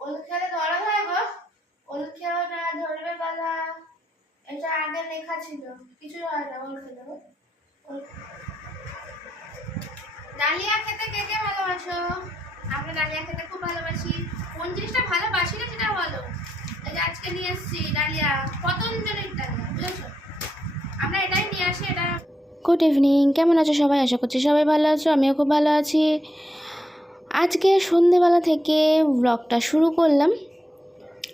ওল ধরা হয় গো। ধরবে এটা আগে লেখা ছিল। হয় না ডালিয়া খেতে ভালোবাসো? আমরা ডালিয়া খেতে খুব ভালোবাসি। কোন জিনিসটা ভালোবাসি না সেটা বলো। আজকে নিয়ে ডালিয়া। আমরা এটাই নিয়ে আসি, এটা গুড ইভিনিং কেমন আছো সবাই? আশা করছি সবাই ভালো আছো। আমিও খুব ভালো আছি। আজকে সন্ধেবেলা থেকে ব্লগটা শুরু করলাম।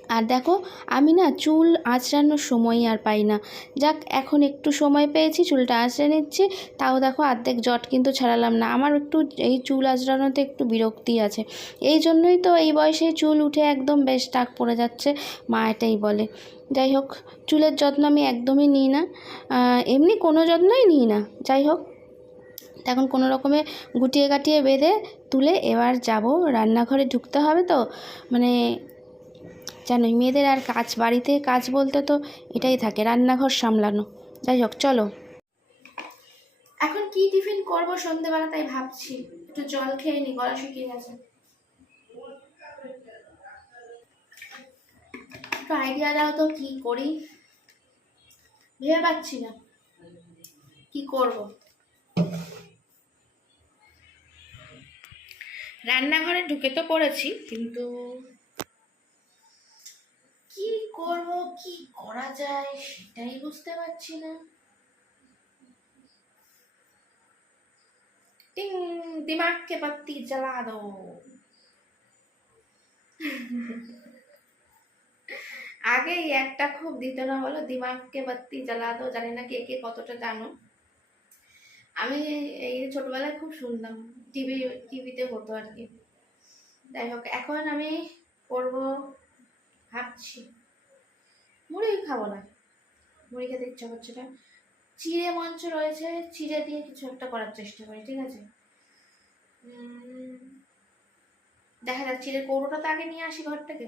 আর দেখো, আমি না চুল আঁচড়ানোর সময় আর পাই না। যাক, এখন একটু সময় পেয়েছি, চুলটা আঁচড়ে নিচ্ছি। তাও দেখো, অর্ধেক জট কিন্তু ছাড়ালাম না। আমার একটু এই চুল আঁচড়ানোতে একটু বিরক্তি আছে। এই জন্যই তো এই বয়সে চুল উঠে একদম বেশ টাক পড়ে যাচ্ছে, মা এটাই বলে। যাই হোক, চুলের যত্ন আমি একদমই নিই না। এমনি কোনো যত্নই নিই না। যাই হোক এখন কোনো রকমে গুটিয়ে কাটিয়ে বেঁধে তুলে এবার যাব। রান্নাঘরে ঢুকতে হবে তো? মানে জানোই মেয়েদের আর কাজ, বাড়িতে কাজ বলতে তো এটাই থাকে, রান্নাঘর সামলানো। যাই হোক, চলো। এখন কি টিফিন করব সন্ধেবেলা তাই ভাবছি। একটু জল খেয়ে নি, গলা শুকিয়ে গেছে। আইডিয়া দাও তো কি করি। ভেবে পাচ্ছি না। কি করব? রান্নাঘরে ঢুকে তো পড়েছি কিন্তু কি করব কি করা যায় সেটাই বুঝতে পারছি না। টিং দিমাগকে বাতি জ্বালা দো আগেই একটা খুব দিত না বলো দিমাগকে বাতি জ্বালা দো জানি না কে কে কতটা জানো। আমি এই ছোটবেলায় খুব শুনতাম টিভি টিভিতে হতো আর কি। যাই হোক, এখন আমি করব, ভাবছি। মুড়ি খাব না। মুড়ি খেতে ইচ্ছা করছে না। চিড়ে মঞ্চ রয়েছে, চিড়ে দিয়ে কিছু একটা করার চেষ্টা করি, ঠিক আছে? দেখা যাক চিড়ে কৌটোটা তো আগে নিয়ে আসি ঘর থেকে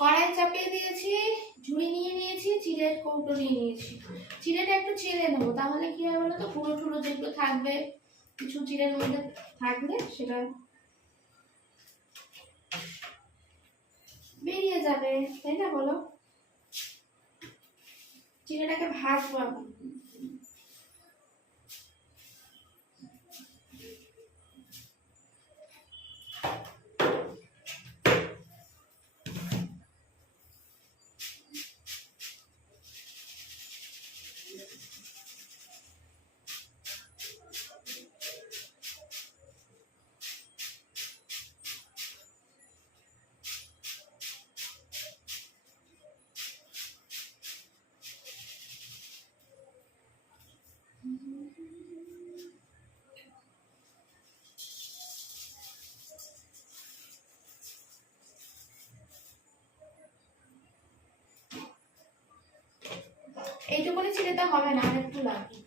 কড়াই চাপিয়ে দিয়েছি, ঝুড়ি নিয়ে নিয়েছি, চিড়ের কৌটো নিয়ে নিয়েছি চিড়েটা একটু চেড়ে নেব, তাহলে কি হবে বলো তো পুরো টুরো যেগুলো থাকবে, কিছু চিড়ের মধ্যে থাকলে সেটা বেরিয়ে যাবে, তাই না বলো চিড়েটাকে ভাজবো। এইটুকুনি যেতে হবে না আর একটু লাগবে।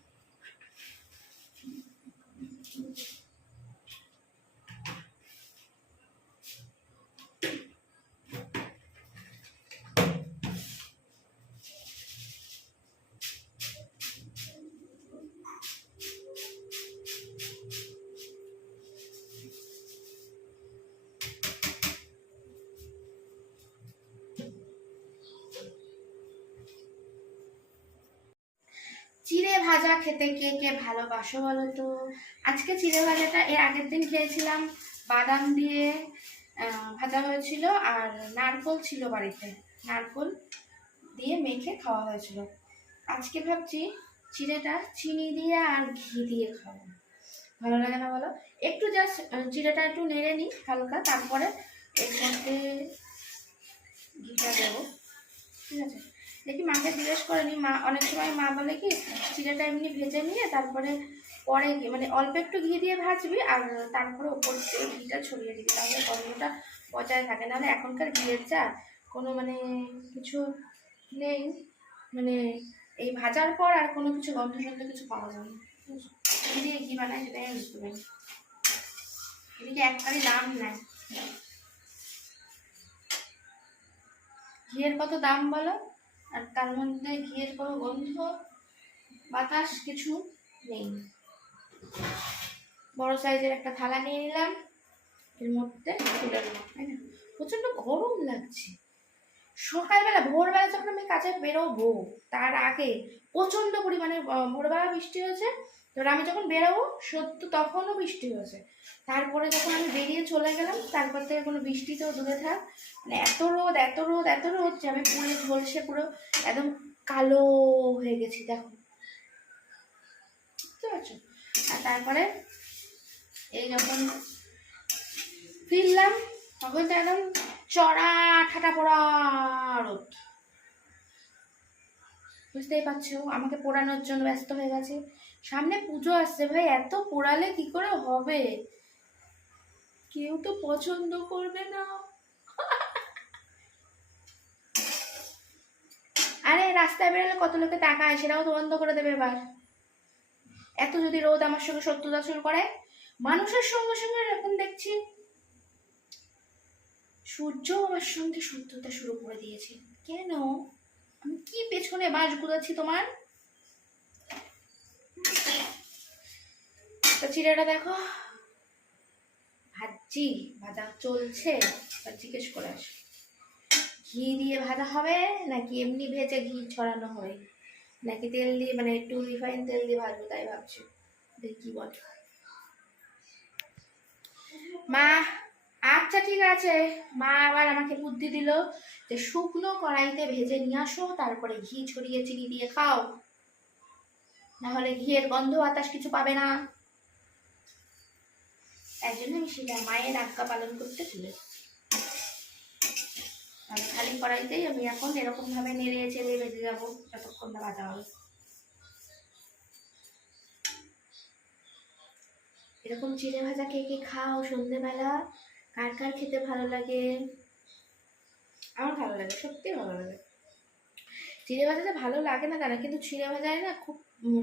ভাজা খেতে কে কে ভালোবাসো বলো তো? আজকে চিড়ে ভাজাটা এর আগের দিন খেয়েছিলাম। বাদাম দিয়ে ভাজা হয়েছিল আর নারকোল ছিল বাড়িতে। নারকোল দিয়ে মেখে খাওয়া হয়েছিল। আজকে ভাবছি চিড়েটা চিনি দিয়ে আর ঘি দিয়ে খাব। ভালো লাগে না বলো? একটু জাস্ট চিড়েটা একটু নেড়ে নিই হালকা, তারপরে মাকে জিজ্ঞেস করে নি, মা, অনেক সময় মা বলে কি চিড়েটা এমনি ভেজে নিয়ে তারপরে পরে গিয়ে মানে অল্প একটু ঘি দিয়ে ভাজবি আর তারপরে ওপর ঘিটা ছড়িয়ে দিবি, তাহলে গন্ধটা বজায় থাকে। নাহলে এখনকার ঘিয়ের চা কোনো মানে কিছু নেই মানে এই ভাজার পর আর কোনো কিছু গন্ধ টন্ধ কিছু পাওয়া যায় না। ঘি দিয়ে ঘি বানায় সেটাই আমি বুঝতে পারি এদিকে একটারই দাম নেয়। ঘিয়ের কত দাম বলো? আর তার মধ্যে ঘিয়ের কোনো গন্ধ, বাতাস কিছু নেই। বড় সাইজের একটা থালা নিয়ে নিলাম। এর মধ্যে তাই না? প্রচণ্ড গরম লাগছে। সকালবেলা, ভোরবেলা যখন আমি কাজে বেরোবো, তার আগে প্রচণ্ড পরিমাণে ভোরবেলা বৃষ্টি হয়েছে। এবার আমি যখন বেরোবো, সত্য তখনও বৃষ্টি হয়েছে। তারপরে যখন আমি বেরিয়ে চলে গেলাম, তারপর থেকে কোনো বৃষ্টি তো দূরে থাক। মানে এত রোদ এত রোদ এত রোদ যে আমি পুরো ঝলসে পুরো একদম কালো হয়ে গেছি, দেখো। বুঝতে পারছ? আর তারপরে এই যখন ফিরলাম, তখন তো একদম চড়া ঠাটা পড়া রোদ। বুঝতেই পারছ? আমাকে পোড়ানোর জন্য ব্যস্ত হয়ে গেছে। সামনে পুজো আসছে ভাই, এত পোড়ালে কি করে হবে? কেউ তো পছন্দ করবে না। আরে, রাস্তায় বেরোলে কত লোকে তাকায় সেটাও তো বন্ধ করে দেবে এবার। এত যদি রোদ আমার সঙ্গে শত্রুতা শুরু করে, মানুষের সঙ্গে সঙ্গে এখন দেখছি সূর্য আমার সঙ্গে শত্রুতা শুরু করে দিয়েছে। কেন? আমি কি পেছনে বাস গুলাচ্ছি তোমার? চিড়েটা দেখো। ভাজছি ভাজা চলছে। জিজ্ঞেস করে আসো, ঘি দিয়ে ভাজা হবে নাকি এমনি ভেজে ঘি ছড়ানো হবে নাকি তেল দিয়ে মানে একটু রিফাইন তেল দিয়ে ভাজবো তাই ভাবছি। কি বলে। মা আচ্ছা ঠিক আছে। মা আবার আমাকে বুদ্ধি দিল যে শুকনো কড়াইতে ভেজে নিয়ে আসো, তারপরে ঘি ছড়িয়ে চিনি দিয়ে খাও। নাহলে ঘিয়ের গন্ধ বাতাস কিছু পাবে না। তাই জন্য আমি সেটা মায়ের আজ্ঞা পালন করতে আর খালি কড়াইতেই আমি এখন এরকম ভাবে নেড়ে চেড়ে ভেজে যাব, যতক্ষণ না ভাজা হবে। এরকম চিড়ে ভাজা কে কে খাও সন্ধেবেলা? কার কার খেতে ভালো লাগে? আমার ভালো লাগে সত্যি ভালো লাগে। চিড়ে ভাজাটা ভালো লাগে না কেন কিন্তু চিড়ে ভাজায় না খুব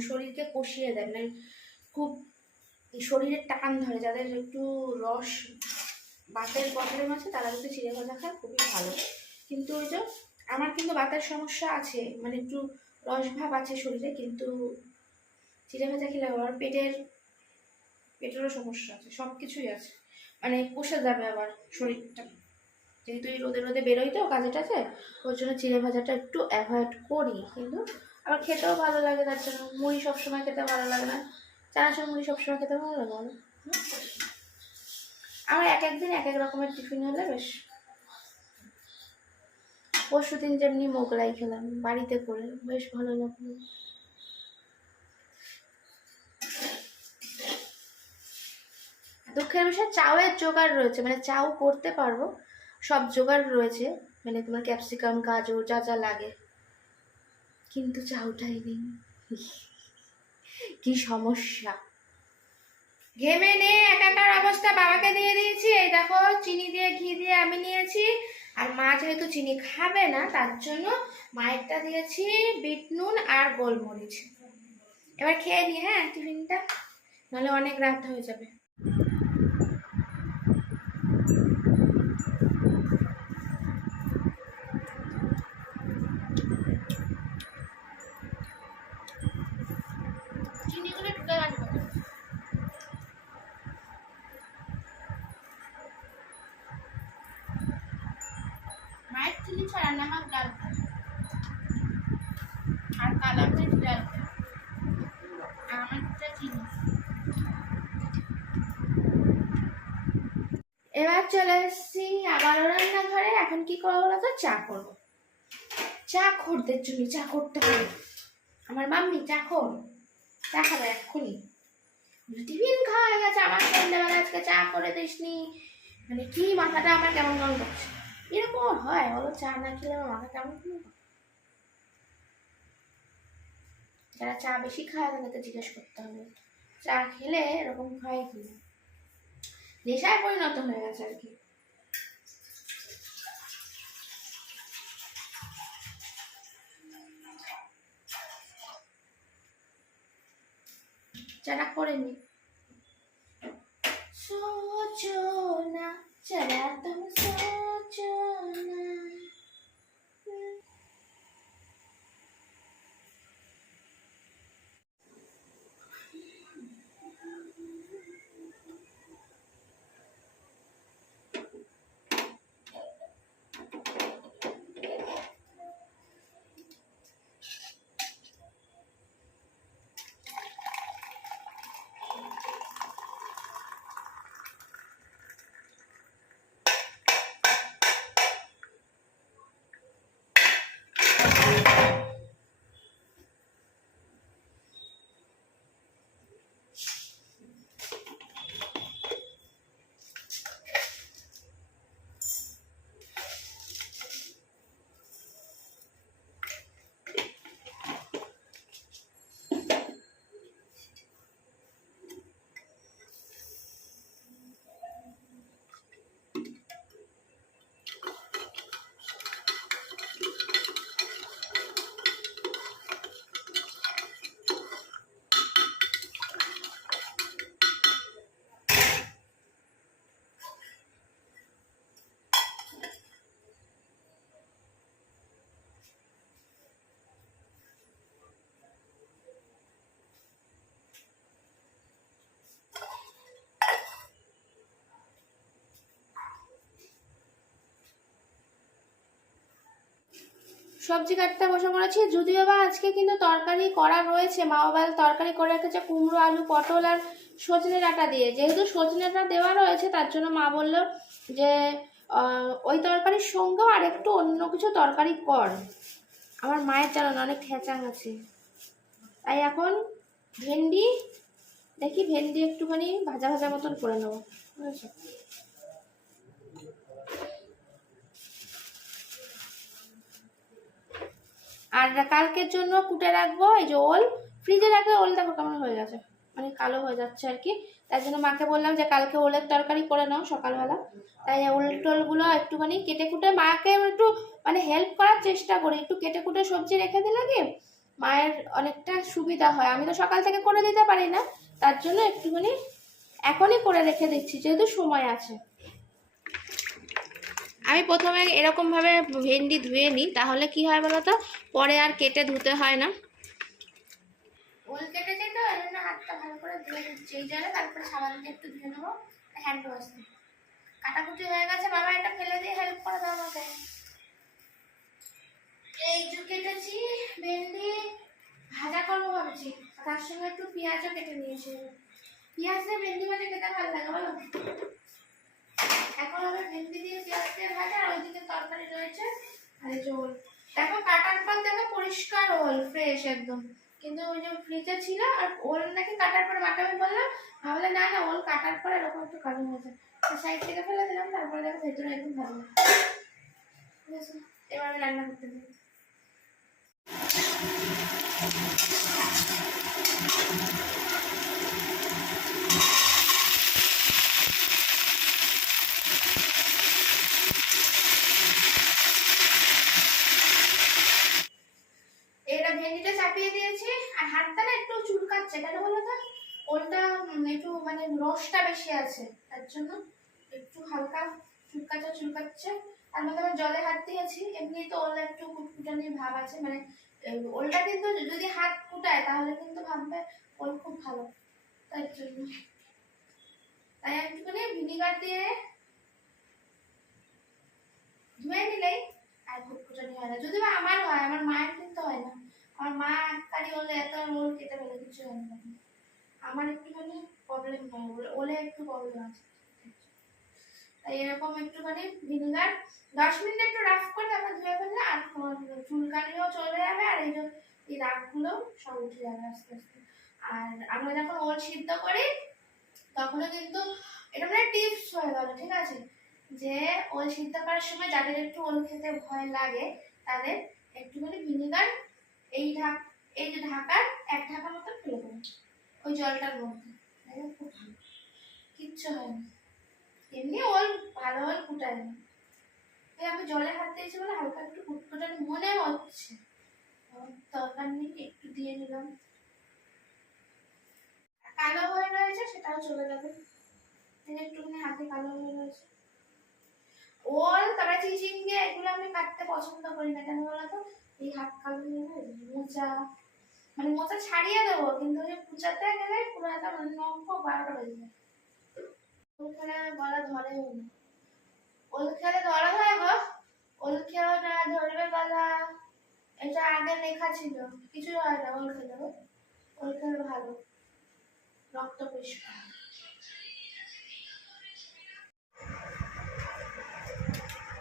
শরীরকে কষিয়ে দেয় মানে খুব শরীরে টান ধরে, যাদের একটু রস বাতের প্রবলেম আছে, তারা যদি চিড়ে ভাজা খায়, খুবই ভালো। কিন্তু ওই যে, আমার কিন্তু বাতের সমস্যা আছে মানে একটু রস ভাব আছে শরীরে, কিন্তু চিড়ে ভাজা খেলে আবার পেটের, পেটেরও সমস্যা আছে সব কিছুই আছে। মানে কষে যাবে আবার শরীরটা। যেহেতু এই রোদে রোদে বেরোই তো, কাজে টাজে, ওর জন্য চিড়ে ভাজাটা একটু অ্যাভয়েড করি, কিন্তু আবার খেতেও ভালো লাগে তার জন্য মুড়ি সবসময় খেতে ভালো লাগে না। চানাচুর মুড়ি সবসময় খেতে ভালো লাগে বলো? আমার এক একদিন এক এক রকমের টিফিন হলে বেশ। পরশু দিন যেমনি মোগলাই খেলাম, বাড়িতে করে, বেশ ভালো লাগল। দুঃখের বিষয়, চাউয়ের জোগাড় রয়েছে মানে চাউ করতে পারব, সব জোগাড় রয়েছে মানে তোমার ক্যাপসিকাম, গাজর, যা যা লাগে। কিন্তু চাউটাই নেই কি সমস্যা? ঘেমে নে একাকার অবস্থা বাবাকে দিয়ে দিয়েছি। এই দেখো, চিনি দিয়ে ঘি দিয়ে আমি নিয়েছি। আর মা যেহেতু চিনি খাবে না, তার জন্য মায়েরটা দিয়েছি বিট নুন আর গোলমরিচ। এবার খেয়ে নি হ্যাঁ টিফিনটা? নাহলে অনেক রাত হয়ে যাবে চিনিগুলো ঢুকে গেছে মায়ের চিনি ছাড়া নামাক ডাল আর কালা মরিচ ডাল আর আমারটা চিনি এবার চলে এসেছি, আবারও রান্নাঘরে। এখন কি করব বলো তো চা করব। চা খোরদের জন্য চা করতে হবে। আমার মাম্মি চা খোর চা খাবে এক্ষুনি। টিফিন খাওয়া হয়ে গেছে। আমার সন্ধ্যেবেলা আজকে চা করে দিসনি। মানে কি মাথাটা আমার কেমন কেমন করছে? এরকম হয়? বলো, চা না খেলে আমার মাথা কেমন কেমন যারা চা বেশি খায় তাদেরকে জিজ্ঞেস করতে হবে। চা খেলে এরকম হয় কি না? নেশায় পরিণত হয়ে গেছে আর কি। চাটা করে নি। সোচনা চারা তুমি সোচনা। সবজি কাটতে বসে পড়েছি। যদিও বা আজকে কিন্তু তরকারি করা রয়েছে, মা বাবা তরকারি করে রেখেছে, কুমড়ো, আলু, পটল আর সজনে ডাঁটা দিয়ে। যেহেতু সজনে ডাঁটা দেওয়া রয়েছে, তার জন্য মা বলল যে ওই তরকারির সঙ্গেও আর একটু অন্য কিছু তরকারি কর। আমার মায়ের জানো না অনেক খেঁচাং আছে। তাই এখন ভেন্ডি, দেখি ভেন্ডি একটুখানি ভাজা ভাজা মতন করে নেব। বুঝেছ? আর কালকের জন্য কুটে রাখব, এই যে ওল। ফ্রিজে রাখলে ওল দেখো কেমন হয়ে গেছে মানে কালো হয়ে যাচ্ছে আর কি। তাই জন্য মাকে বললাম যে কালকে ওলের তরকারি করে নাও সকালবেলা। তাই ওল টোলগুলো একটুখানি কেটে কুটে মাকে একটু মানে হেল্প করার চেষ্টা করি। একটু কেটে কুটে সবজি রেখে দিলে কি মায়ের অনেকটা সুবিধা হয়। আমি তো সকাল থেকে করে দিতে পারি না, তার জন্য একটুখানি এখনই করে রেখে দিচ্ছি, যেহেতু সময় আছে। আমি প্রথমে এরকমভাবে ভেন্ডি ধুয়ে নিই তাহলে কি হয় বলো তো পরে আর কেটে ধুতে হয় না। ওল তো জন্য হাতটা ভালো করে তারপরে সাবান দিয়ে একটু ধুয়ে নেব ওয়াশ দিয়ে। কাটাকুটি হয়ে গেছে, বাবা ফেলে দিয়ে হেল্প করে দাও আমাকে। এই কেটেছি ভেন্ডি, ভাজা করব ভাবছি, তার সঙ্গে একটু পেঁয়াজও কেটে ভেন্ডি খেতে ভালো লাগে, বলো? এখন হবে ভেন্ডি দিয়ে পেঁয়াজ ভাজা, আর ওইদিকে তরকারি রয়েছে আর ওল দেখো, কাটার পর দেখো পরিষ্কার ওল ফ্রেশ একদম। কিন্তু ওই যে ফ্রিজে ছিল, আর ওল নাকি কাটার পরে মাকে বললাম, ভাবলে না না, ওল কাটার পরে এরকম একটু কালো হয়ে যায় সাইড থেকে ফেলে দিলাম, তারপরে দেখো ভেতরে একদম ভালো এবার আমি রান্না করতে দিই। এটা চাপিয়ে দিয়েছি, আর হাতটা না একটু চুলকাচ্ছে। কেন বলো তো? ওলটা একটু মানে রসটা বেশি আছে, তার জন্য একটু হালকা চুলকাচ্ছে চুলকাচ্ছে। তার মধ্যে আমি জলে হাত দিয়েছি এমনি তো ওল একটু কুটকুটানি ভাব আছে মানে ওলটা কিন্তু যদি হাত কুটায়, তাহলে কিন্তু ভাববে ওল খুব ভালো, তার জন্য। তাই একটুখানি ভিনিগার দিয়ে ধুয়ে নিলেই আর কুটকুটানি হয় না। যদি বা আমার হয়, আমার মায়ের কিন্তু হয় না। আমার মা একটারি ওলে এত রোল কেটে ফেলে, কিছু না। আমার একটুখানি প্রবলেম হয় ওলে একটু প্রবলেম আছে। তাই এরকম একটুখানি ভিনেগার, দশ মিনিট একটু রাফ করে তারপর ধুয়ে ফেললে আর চুলকানিও চলে যাবে আর এই যে এই রাগগুলো সব উঠে যাবে আস্তে আস্তে। আর আমরা যখন ওল সিদ্ধ করি, তখনও কিন্তু এটা মানে টিপস হয়ে গেল ঠিক আছে? যে ওল সিদ্ধ করার সময় যাদের একটু ওল খেতে ভয় লাগে, তাদের একটুখানি ভিনেগার এই ঢাক, এই যে ঢাকার এক ঢাকা মতো ফেলে দেবেন ওই জলটার মধ্যে। খুব ভালো। কিচ্ছু হয় না। এমনি ওল, ভালো ওল ফুটায় এই আমি জলে হাত দিয়েছি বলে হালকা একটু ফুটফুটানি মনে হচ্ছে। দরকার নেই, একটু দিয়ে নিলাম। কালো হয়ে রয়েছে, সেটাও চলে যাবে। একটুখানি হাতে কালো হয়ে রয়েছে। ওল, তারপরে চিচিঙ্গে, এগুলো আমি কাটতে পছন্দ করি না। কেন বলো তো? এই হাত কালো হয়ে মোচা। মানে মোচা ছাড়িয়ে দেবো, কিন্তু ওই যে কুচাতে গেলে পুরো একটা মানে নখ বারোটা বেজে যায়। ওল খেলে গলা ধরা হয় গো। না, ধরবে গলা। এটা আগে লেখা ছিল কিছু হয় না ওল খেলে ভালো। রক্ত পরিষ্কার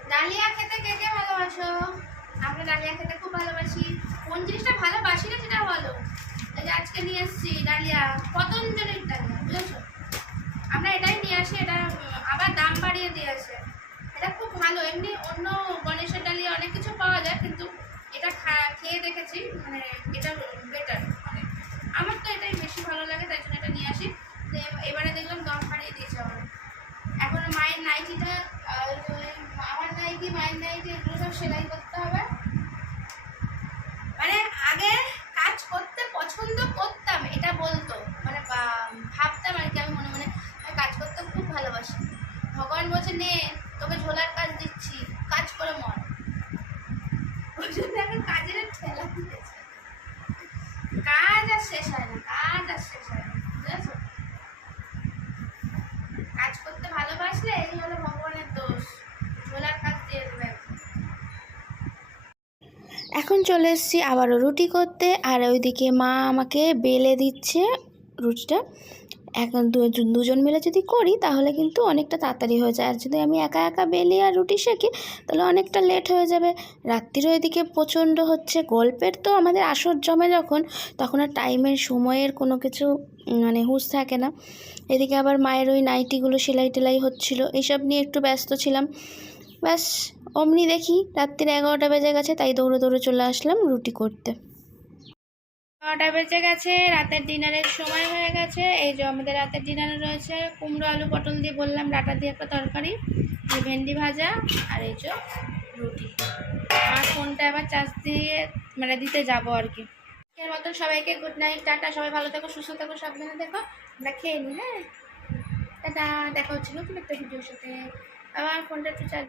ডালিয়া খেতে কে কে ভালোবাসো? আমরা ডালিয়া খেতে খুব ভালোবাসি। কোন জিনিসটা ভালোবাসি না সেটা বলো। এই আজকে নিয়ে এসেছি ডালিয়া, পতঞ্জলির ডালিয়া, বুঝেছ? আমরা এটাই নিয়ে আসি, এটা আবার দাম বাড়িয়ে দিয়েছে এটা খুব ভালো, এমনি অন্য গণেশের ডালিয়া অনেক কিছু পাওয়া যায়, কিন্তু এটা খেয়ে দেখেছি মানে এটা বেটার অনেক আমার তো এটাই বেশি ভালো লাগে, তাই জন্য এটা নিয়ে আসি। এবারে দেখলাম দাম বাড়িয়ে দিয়েছে আবার। এখন মায়ের নাইটিটা আর আমার নাইটি মায়ের নাইটি এগুলো সব সেলাই করতে হবে মানে আগে কাজ করতে পছন্দ করতাম, এটা বলতো। মানে ভাবতাম আর কি আমি মনে মনে কাজ করতে খুব ভালোবাসি। ভগবান বলছে, নে, তোকে ঝোলার কাজ দিচ্ছি, কাজ করে মর। ওই জন্য এখন কাজের ঠেলা দিতেছে কাজ আর শেষ হয় না, কাজ আর শেষ হয় না, বুঝেছ? করতে ভালোবাসলে এই হলো ভগবানের দোষ। ঝোলার কাজ দিয়ে এখন চলে এসেছি আবারও রুটি করতে, আর ওইদিকে মা আমাকে বেলে দিচ্ছে রুটিটা। দু- দুজন মিলে যদি করি, তাহলে কিন্তু অনেকটা তাড়াতাড়ি হয়ে যায়। আর যদি আমি একা একা বেলি আর রুটি শেখি, তাহলে অনেকটা লেট হয়ে যাবে। রাত্রিরও এদিকে প্রচণ্ড হচ্ছে গল্পের তো আমাদের আসর জমে যখন, তখন আর টাইমের সময়ের কোনো কিছু মানে হুঁশ থাকে না। এদিকে আবার মায়ের ওই নাইটিগুলো সেলাই টেলাই হচ্ছিল, এইসব নিয়ে একটু ব্যস্ত ছিলাম। ব্যাস, অমনি দেখি রাত্রির এগারোটা বেজে গেছে, তাই দৌড়ে দৌড়ে চলে আসলাম রুটি করতে। নটা বেজে গেছে, রাতের ডিনারের সময় হয়ে গেছে। এই যে আমাদের রাতের ডিনারে রয়েছে কুমড়ো, আলু, পটল দিয়ে বললাম, ডাটা দিয়ে একটা তরকারি ভেন্ডি ভাজা আর এই যে রুটি। আর ফোনটা আবার চার্জ দিয়ে মানে দিতে যাব আর কি। এর মতন সবাইকে গুড নাইট টাটা, সবাই ভালো থেকো, সুস্থ থেকো, সাবধানে দেখো আমরা খেয়ে নিই হ্যাঁ? টাটা, দেখা হচ্ছে নতুন একটা ভিডিওর সাথে। আবার ফোনটা একটু চার্জ